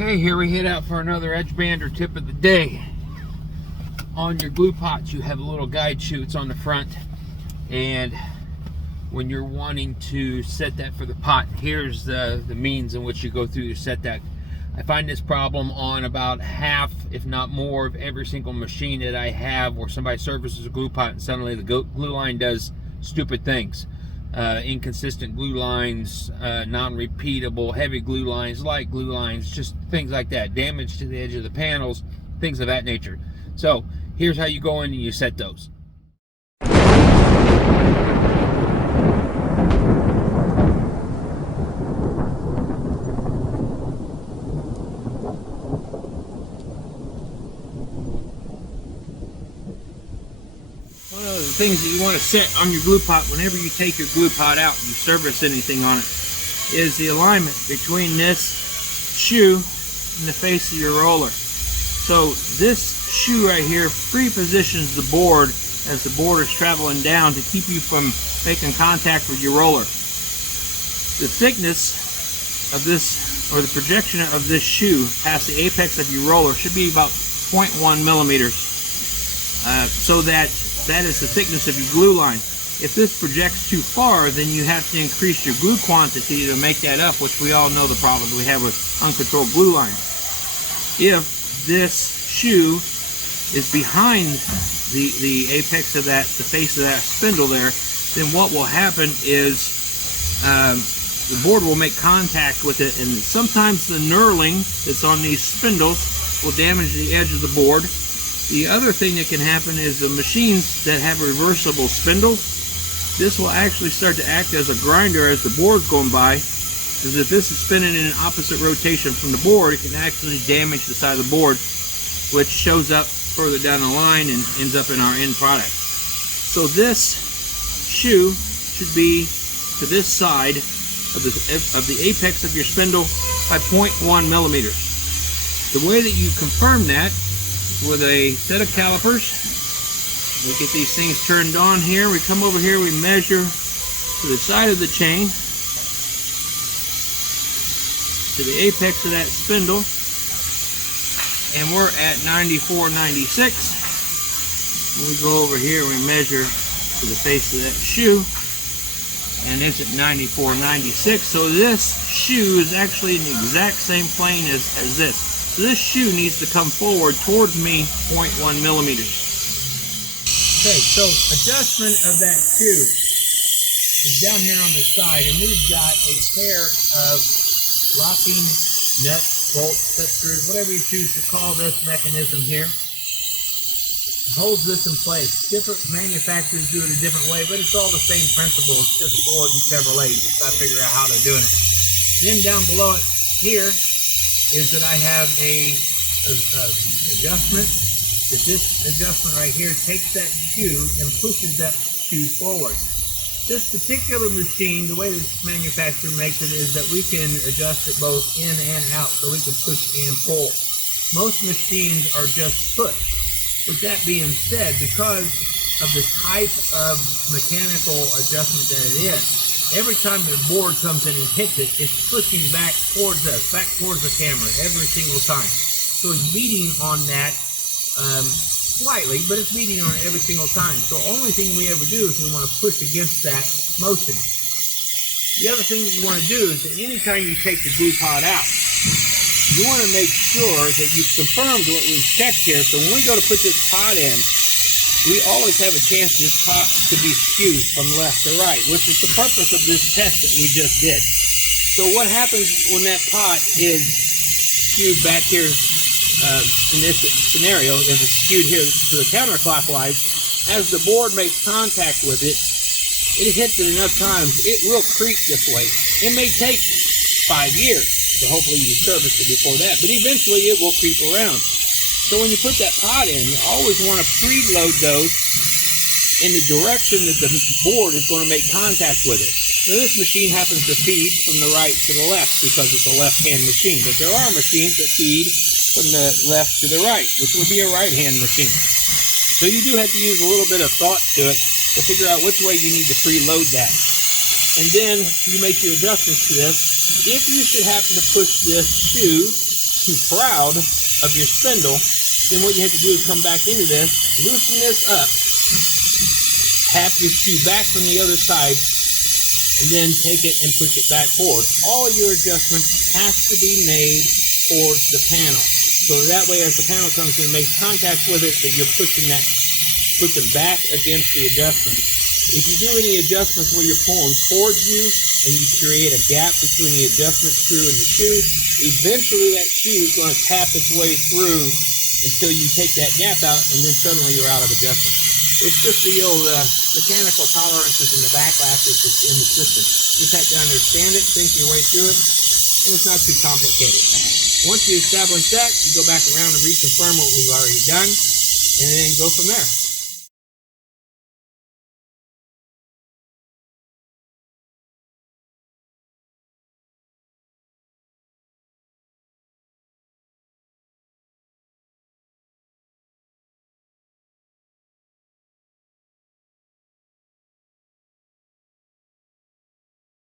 Okay, here we head out for another Edgebander tip of the day. On your glue pots, you have a little guide chutes on the front, and when you're wanting to set that for the pot, here's the means in which you go through to set that. I find this problem on about half, if not more, of every single machine that I have where somebody services a glue pot and suddenly the glue line does stupid things. Inconsistent glue lines, non-repeatable, heavy glue lines, light glue lines, just things like that. Damage to the edge of the panels, things of that nature. So here's how you go in and you set those. One of the things that you want to set on your glue pot whenever you take your glue pot out and you service anything on it is the alignment between this shoe and the face of your roller. So this shoe right here pre-positions the board as the board is traveling down to keep you from making contact with your roller. The thickness of this, or the projection of this shoe past the apex of your roller, should be about 0.1 millimeters. So that is the thickness of your glue line. If this projects too far, then you have to increase your glue quantity to make that up, which we all know the problems we have with uncontrolled glue lines. If this shoe is behind the apex of that, the face of that spindle there, then what will happen is the board will make contact with it, and sometimes the knurling that's on these spindles will damage the edge of the board. The other thing that can happen is the machines that have reversible spindles, this will actually start to act as a grinder as the board's going by, because if this is spinning in an opposite rotation from the board, it can actually damage the side of the board, which shows up further down the line and ends up in our end product. So this shoe should be to this side of the apex of your spindle by 0.1 millimeters. The way that you confirm that with a set of calipers, we get these things turned on here, we come over here, we measure to the side of the chain, to the apex of that spindle, and we're at 94.96. When we go over here, we measure to the face of that shoe, and it's at 94.96. So this shoe is actually in the exact same plane as this. So this shoe needs to come forward towards me 0.1 millimeters. Okay, so adjustment of that shoe is down here on the side, and we've got a pair of locking nuts, bolts, set screws, whatever you choose to call this mechanism here. It holds this in place. Different manufacturers do it a different way, but it's all the same principle. It's just Ford and Chevrolet. You just got to figure out how they're doing it. Then down below it here is that I have a adjustment. That this adjustment right here takes that shoe and pushes that shoe forward. This particular machine, the way this manufacturer makes it is that we can adjust it both in and out, so we can push and pull. Most machines are just push. With that being said, because of the type of mechanical adjustment that it is, every time the board comes in and hits it, it's pushing back towards us, back towards the camera every single time. So it's beating on that slightly, but it's beating on it every single time. So the only thing we ever do is we want to push against that motion. The other thing that you want to do is that anytime you take the glue pot out, you want to make sure that you've confirmed what we've checked here. So when we go to put this pot in, we always have a chance for this pot to be skewed from left to right, which is the purpose of this test that we just did. So what happens when that pot is skewed back here in this scenario, if it's skewed here to the counterclockwise, as the board makes contact with it, it hits it enough times, it will creep this way. It may take 5 years, so hopefully you service it before that, but eventually it will creep around. So when you put that pot in, you always want to preload those in the direction that the board is going to make contact with it. Now this machine happens to feed from the right to the left because it's a left-hand machine, but there are machines that feed from the left to the right, which would be a right-hand machine. So you do have to use a little bit of thought to it to figure out which way you need to preload that. And then you make your adjustments to this. If you should happen to push this shoe too proud of your spindle, then what you have to do is come back into this, loosen this up, tap your shoe back from the other side, and then take it and push it back forward. All your adjustment has to be made towards the panel. So that way, as the panel comes in and makes contact with it, that you're pushing back against the adjustment. If you do any adjustments where you're pulling towards you and you create a gap between the adjustment screw and the shoe, eventually that shoe is going to tap its way through until you take that gap out, and then suddenly you're out of adjustment. It's just the old mechanical tolerances and the backlashes that's in the system. You just have to understand it, think your way through it, and it's not too complicated. Once you establish that, you go back around and reconfirm what we've already done, and then go from there.